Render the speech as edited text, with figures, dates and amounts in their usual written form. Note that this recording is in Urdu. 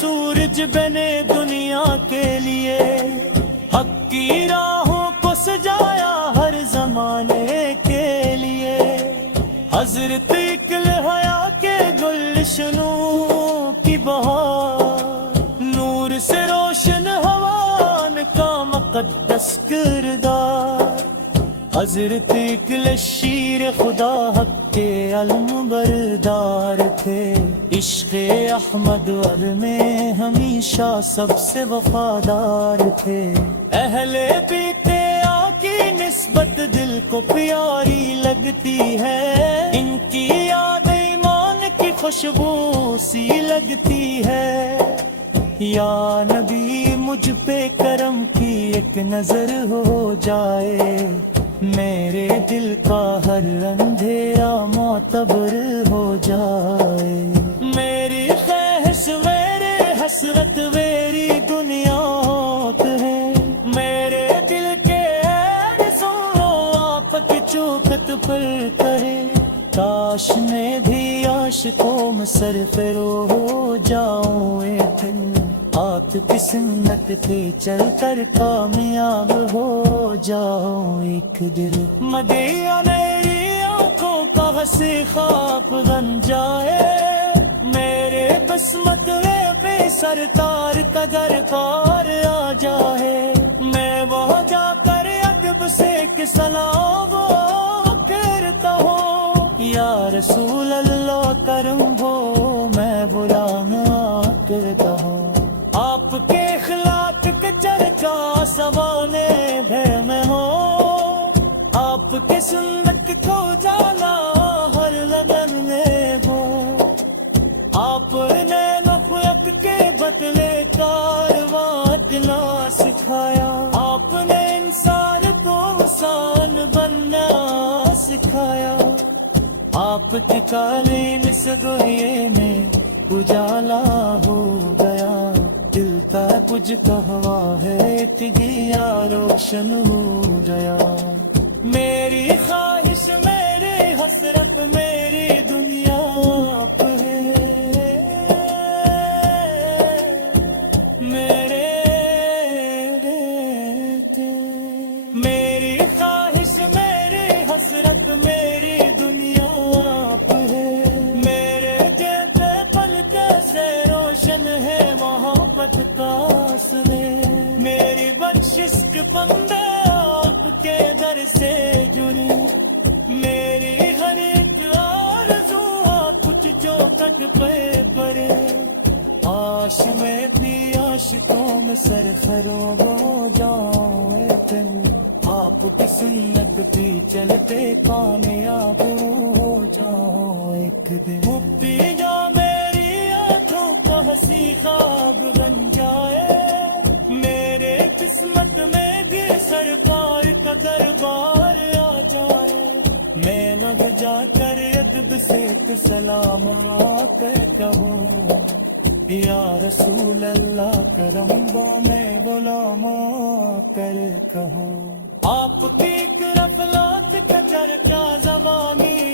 سورج بنے دنیا کے لیے، حق کی راہوں کو سجایا ہر زمانے کے لیے۔ حضرت اقل حیا کے گلشنوں کی بہار، نور سے روشن ہوان کا مقدس کردار۔ حضرت اقل شیر خدا حق کے علم بردار تھے، عشق احمد ور میں ہمیشہ سب سے وفادار تھے۔ اہل بیت کی نسبت دل کو پیاری لگتی ہے، ان کی یاد ایمان کی خوشبو سی لگتی ہے۔ یا نبی مجھ پہ کرم کی ایک نظر ہو جائے، میرے دل کا ہر اندھیرا معتبر ہو جائے۔ میری خواہش میرے حسرت میری دنیا ہے، میرے دل کے آپ کی چوکھٹ پر کرے۔ کاش میں بھی عاشقوں میں سرفرو ہو جاؤں ایک دن، آپ کی سنت پہ چل کر کامیاب ہو جاؤں ایک دن۔ مدینہ میری آنکھوں کا ہنسی خواب بن جائے، میرے قسمت پہ سرکار کا دربار آ جائے۔ میں وہاں جا کر ادب سے ایک سلام کرتا ہوں، یا رسول اللہ کرم ہو میں غلام کرتا ہوں۔ آپ کے اخلاق کے چرچا سوانے بھر میں ہو، آپ کی سنت کو جالا ہر لگن میں ہو۔ آپ نے نخوت کے بدلے کارواں نہ سکھایا، آپ نے انسان کو انسان بننا سکھایا۔ آپ کی قالین سے گوئے میں اجالا ہو گیا، دل کا کچھ کہوا ہے کہ دیا روشن ہو گیا۔ میری خواہش میری حسرت میری دنیا آپ ہے، میرے بیٹے۔ میری خواہش میری حسرت میری دنیا آپ ہے، میرے جیسے پل کیسے روشن ہے محبت کا سنے۔ میری بخشش کے بندے آپ کے در سے جڑی، میری ہر ایک آرزو آپ کچھ جو کٹ پہ پڑے۔ آش میں بھی عاشقوں میں سرفروب ہو جاؤں ایک دن، آپ کی سنت بھی چلتے کامیاب ہو جاؤں ایک دن۔ مفتی جا میری آنکھوں کا ہنسی خواب بن جائے، میرے قسمت میں بھی سرکار کا دربار آ جائے۔ میں نہ جا کر ادب سے ایک سلام آ کر کہوں، یا رسول اللہ کرم با میں غلام آ کر کہوں۔ آپ کی غفلات کا چرچا زبانی